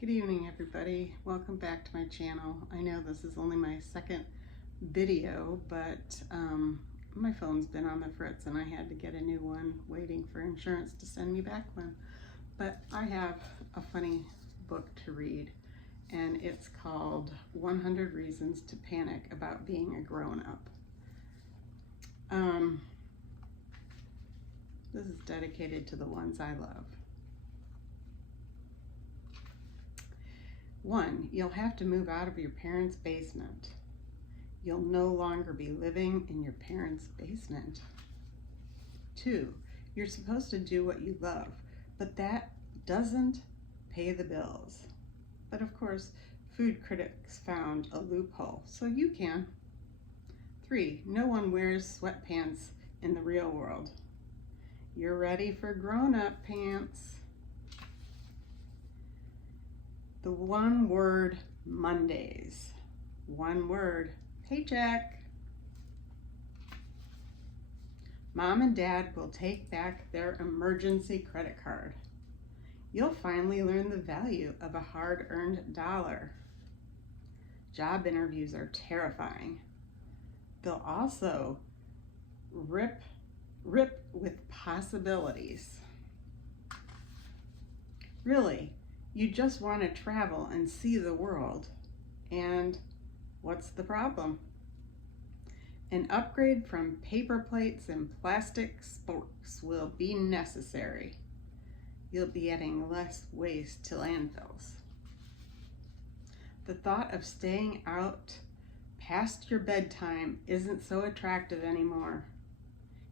Good evening, everybody. Welcome back to my channel. I know this is only my second video, but my phone's been on the fritz and I had to get a new one, waiting for insurance to send me back one. But I have a funny book to read, and it's called 100 Reasons to Panic About Being a Grown-Up. This is dedicated to the ones I love. 1, you'll have to move out of your parents' basement. You'll no longer be living in your parents' basement. 2, you're supposed to do what you love, but that doesn't pay the bills. But of course, food critics found a loophole, so you can. 3, no one wears sweatpants in the real world. You're ready for grown-up pants. The one word Mondays. One word paycheck. Mom and Dad will take back their emergency credit card. You'll finally learn the value of a hard-earned dollar. Job interviews are terrifying. They'll also rip with possibilities. Really, you just want to travel and see the world. And what's the problem? An upgrade from paper plates and plastic sporks will be necessary. You'll be adding less waste to landfills. The thought of staying out past your bedtime isn't so attractive anymore.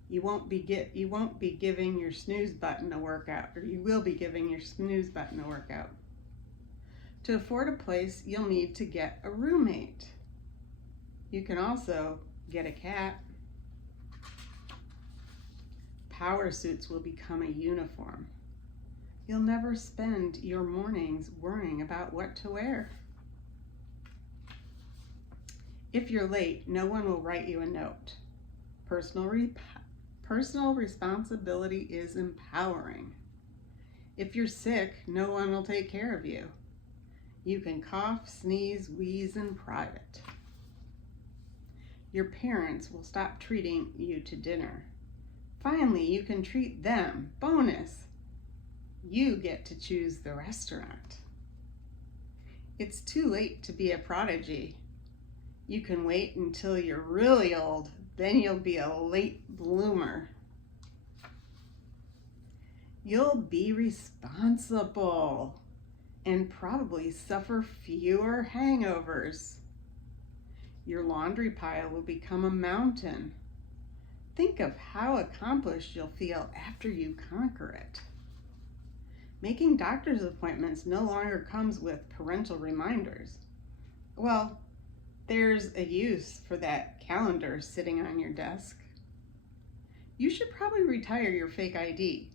You won't be giving your snooze button a workout, or you will be giving your snooze button a workout. To afford a place, you'll need to get a roommate. You can also get a cat. Power suits will become a uniform. You'll never spend your mornings worrying about what to wear. If you're late, no one will write you a note. Personal responsibility is empowering. If you're sick, no one will take care of you. You can cough, sneeze, wheeze in private. Your parents will stop treating you to dinner. Finally, you can treat them. Bonus! You get to choose the restaurant. It's too late to be a prodigy. You can wait until you're really old, then you'll be a late bloomer. You'll be responsible and probably suffer fewer hangovers. Your laundry pile will become a mountain. Think of how accomplished you'll feel after you conquer it. Making doctor's appointments no longer comes with parental reminders. Well, there's a use for that calendar sitting on your desk. You should probably retire your fake ID.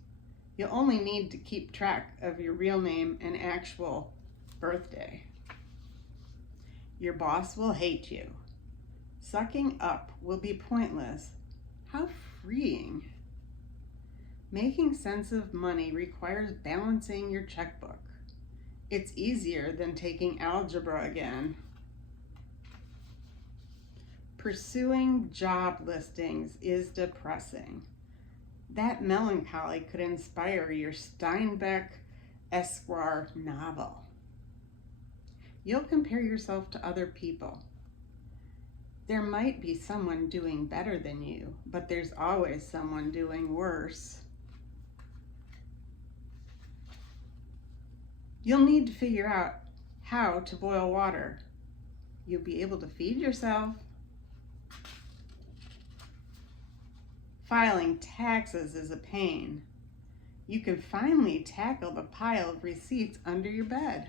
You'll only need to keep track of your real name and actual birthday. Your boss will hate you. Sucking up will be pointless. How freeing. Making sense of money requires balancing your checkbook. It's easier than taking algebra again. Pursuing job listings is depressing. That melancholy could inspire your Steinbeck Esquire novel. You'll compare yourself to other people. There might be someone doing better than you, but there's always someone doing worse. You'll need to figure out how to boil water. You'll be able to feed yourself. Filing taxes is a pain. You can finally tackle the pile of receipts under your bed.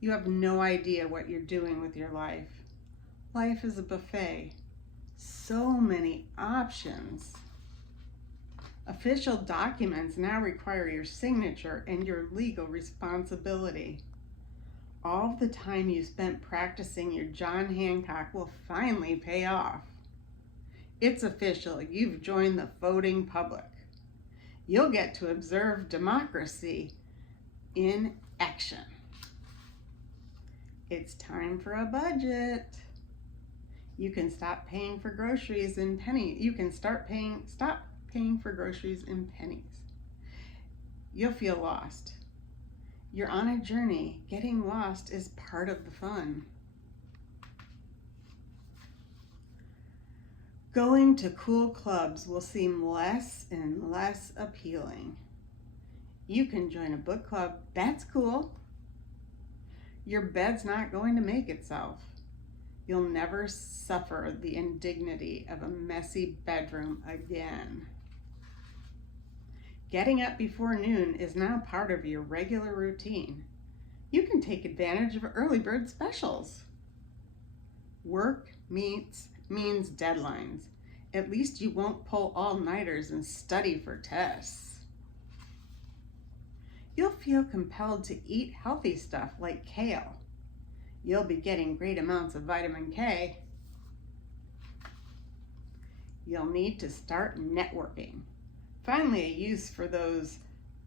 You have no idea what you're doing with your life. Life is a buffet. So many options. Official documents now require your signature and your legal responsibility. All the time you spent practicing your John Hancock will finally pay off. It's official. You've joined the voting public. You'll get to observe democracy in action. It's time for a budget. You can stop paying for groceries in pennies. You can stop paying for groceries in pennies. You'll feel lost. You're on a journey. Getting lost is part of the fun. Going to cool clubs will seem less and less appealing. You can join a book club. That's cool. Your bed's not going to make itself. You'll never suffer the indignity of a messy bedroom again. Getting up before noon is now part of your regular routine. You can take advantage of early bird specials. Work means deadlines. At least you won't pull all-nighters and study for tests. You'll feel compelled to eat healthy stuff like kale. You'll be getting great amounts of vitamin K. You'll need to start networking. Finally, a use for those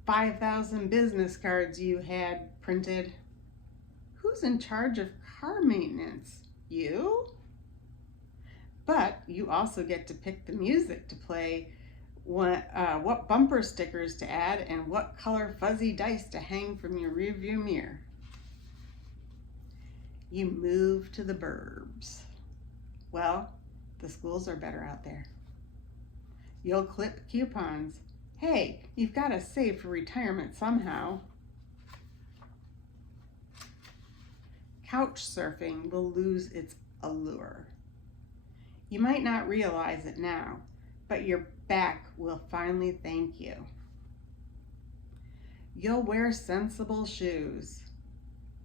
5,000 business cards you had printed. Who's in charge of car maintenance? You? But you also get to pick the music to play, what bumper stickers to add, and what color fuzzy dice to hang from your rearview mirror. You move to the burbs. Well, the schools are better out there. You'll clip coupons. Hey, you've got to save for retirement somehow. Couch surfing will lose its allure. You might not realize it now, but your back will finally thank you. You'll wear sensible shoes.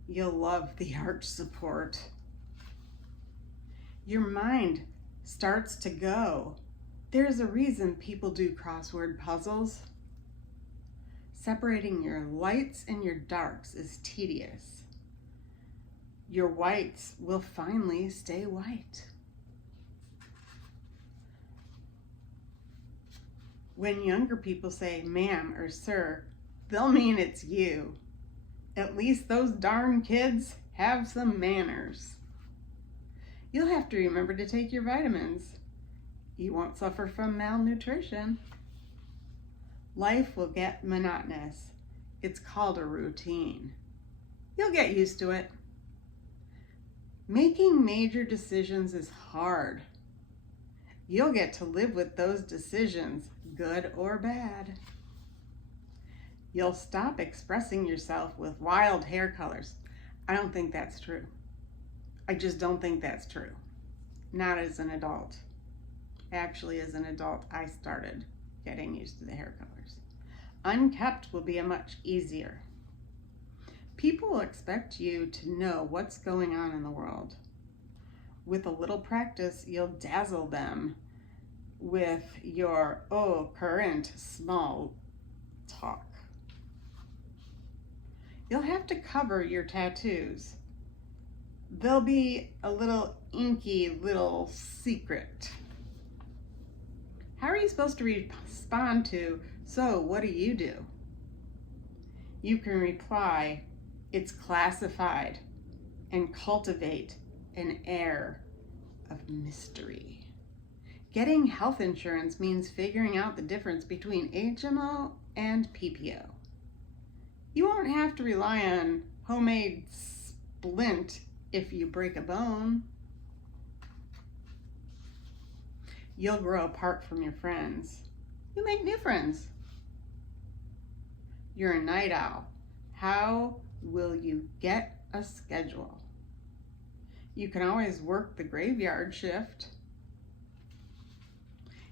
You'll love the arch support. Your mind starts to go. There's a reason people do crossword puzzles. Separating your lights and your darks is tedious. Your whites will finally stay white. When younger people say ma'am or sir, they'll mean it's you. At least those darn kids have some manners. You'll have to remember to take your vitamins. You won't suffer from malnutrition. Life will get monotonous. It's called a routine. You'll get used to it. Making major decisions is hard. You'll get to live with those decisions, good or bad. You'll stop expressing yourself with wild hair colors. I don't think that's true. I just don't think that's true. Not as an adult. Actually, as an adult, I started getting used to the hair colors. Unkept will be much easier. People will expect you to know what's going on in the world. With a little practice, you'll dazzle them with your current small talk. You'll have to cover your tattoos. They'll be a little inky little secret. How are you supposed to respond to, so what do you do? You can reply, it's classified, and cultivate an air of mystery. Getting health insurance means figuring out the difference between HMO and PPO. You won't have to rely on homemade splint if you break a bone. You'll grow apart from your friends. You make new friends. You're a night owl. How will you get a schedule? You can always work the graveyard shift.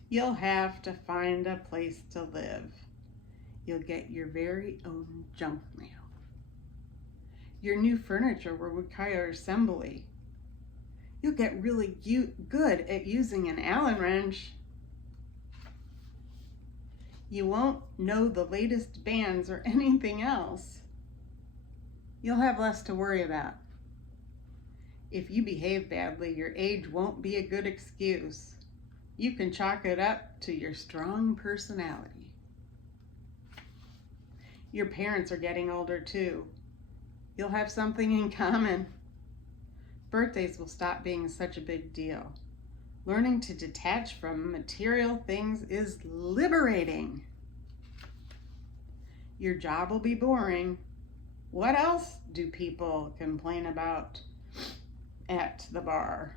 You'll have to find a place to live. You'll get your very own junk mail. Your new furniture will require assembly. You'll get really good at using an Allen wrench. You won't know the latest bands or anything else. You'll have less to worry about. If you behave badly, your age won't be a good excuse. You can chalk it up to your strong personality. Your parents are getting older too. You'll have something in common. Birthdays will stop being such a big deal. Learning to detach from material things is liberating. Your job will be boring. What else do people complain about at the bar?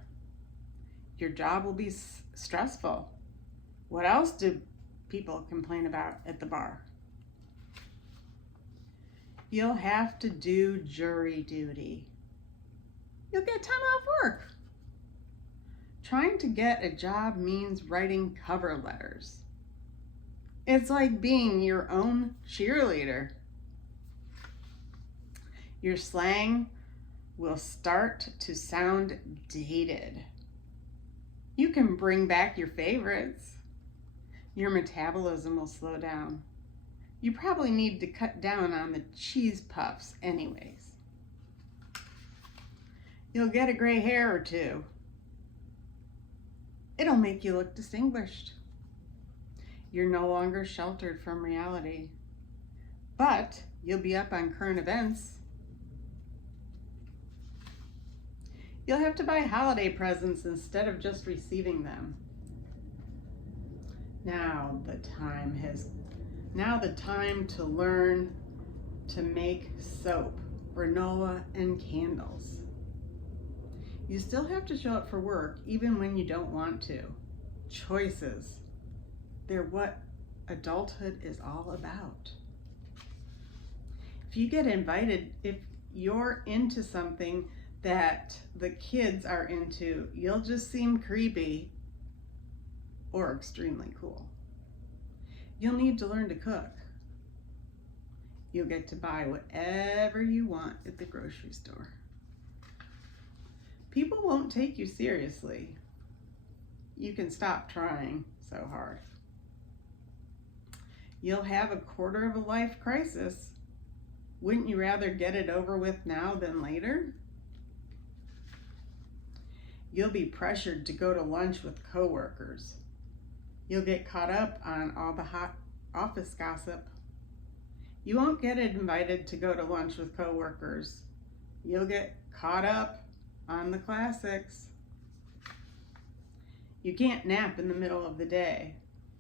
Your job will be stressful. What else do people complain about at the bar? You'll have to do jury duty. You'll get time off work. Trying to get a job means writing cover letters. It's like being your own cheerleader. Your slang will start to sound dated. You can bring back your favorites. Your metabolism will slow down. You probably need to cut down on the cheese puffs anyways. You'll get a gray hair or two. It'll make you look distinguished. You're no longer sheltered from reality, but you'll be up on current events. You'll have to buy holiday presents instead of just receiving them. Now the time to learn to make soap, granola, and candles. You still have to show up for work even when you don't want to. Choices. They're what adulthood is all about. If you're into something that the kids are into, you'll just seem creepy or extremely cool. You'll need to learn to cook. You'll get to buy whatever you want at the grocery store. People won't take you seriously. You can stop trying so hard. You'll have a quarter of a life crisis. Wouldn't you rather get it over with now than later? You'll be pressured to go to lunch with coworkers. You'll get caught up on all the hot office gossip. You won't get invited to go to lunch with coworkers. You'll get caught up on the classics. You can't nap in the middle of the day.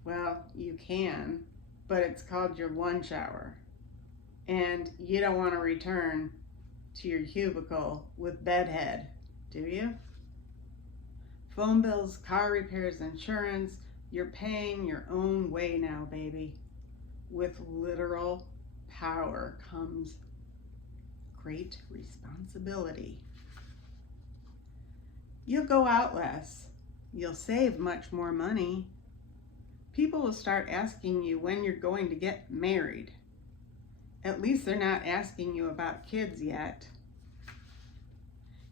Well, you can, but it's called your lunch hour. And you don't want to return to your cubicle with bedhead, do you? Phone bills, car repairs, insurance, you're paying your own way now, baby. With literal power comes great responsibility. You'll go out less. You'll save much more money. People will start asking you when you're going to get married. At least they're not asking you about kids yet.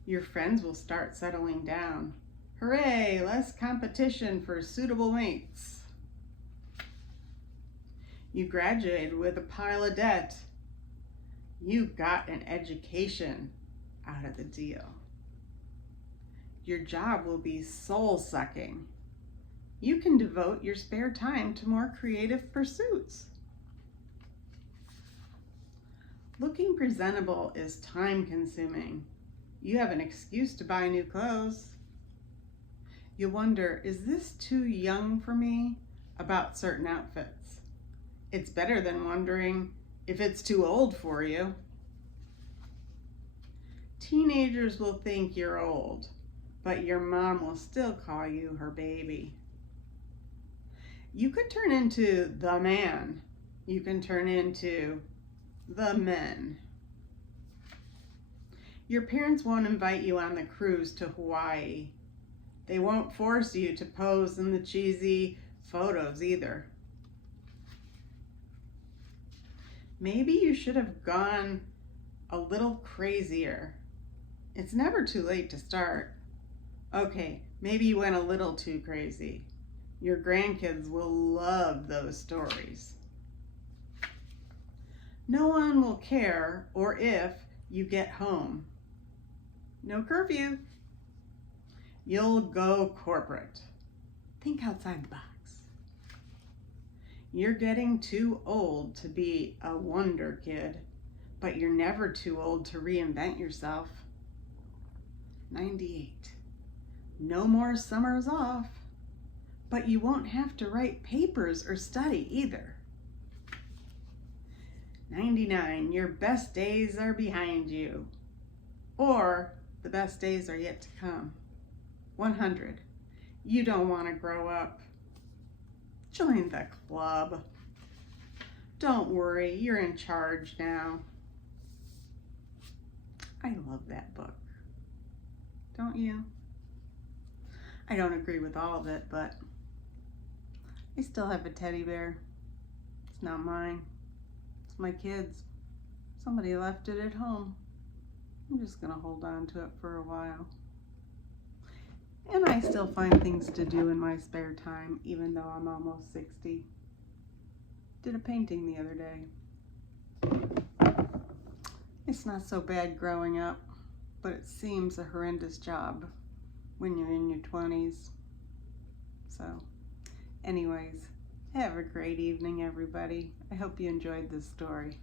Your friends will start settling down. Hooray, less competition for suitable mates. You graduated with a pile of debt. You got an education out of the deal. Your job will be soul-sucking. You can devote your spare time to more creative pursuits. Looking presentable is time-consuming. You have an excuse to buy new clothes. You wonder, is this too young for me about certain outfits? It's better than wondering if it's too old for you. Teenagers will think you're old, but your mom will still call you her baby. You could turn into the man. You can turn into the men. Your parents won't invite you on the cruise to Hawaii. They won't force you to pose in the cheesy photos either. Maybe you should have gone a little crazier. It's never too late to start. Okay, maybe you went a little too crazy. Your grandkids will love those stories. No one will care or if you get home. No curfew. You'll go corporate. Think outside the box. You're getting too old to be a wonder kid, but you're never too old to reinvent yourself. 98. No more summers off, but you won't have to write papers or study either. 99. Your best days are behind you, or the best days are yet to come. 100. You don't want to grow up. Join the club. Don't worry, you're in charge now. I love that book. Don't you? I don't agree with all of it, but I still have a teddy bear. It's not mine. It's my kids'. Somebody left it at home. I'm just gonna hold on to it for a while. And I still find things to do in my spare time, even though I'm almost 60. Did a painting the other day. It's not so bad growing up, but it seems a horrendous job when you're in your 20s. So, anyways, have a great evening, everybody. I hope you enjoyed this story.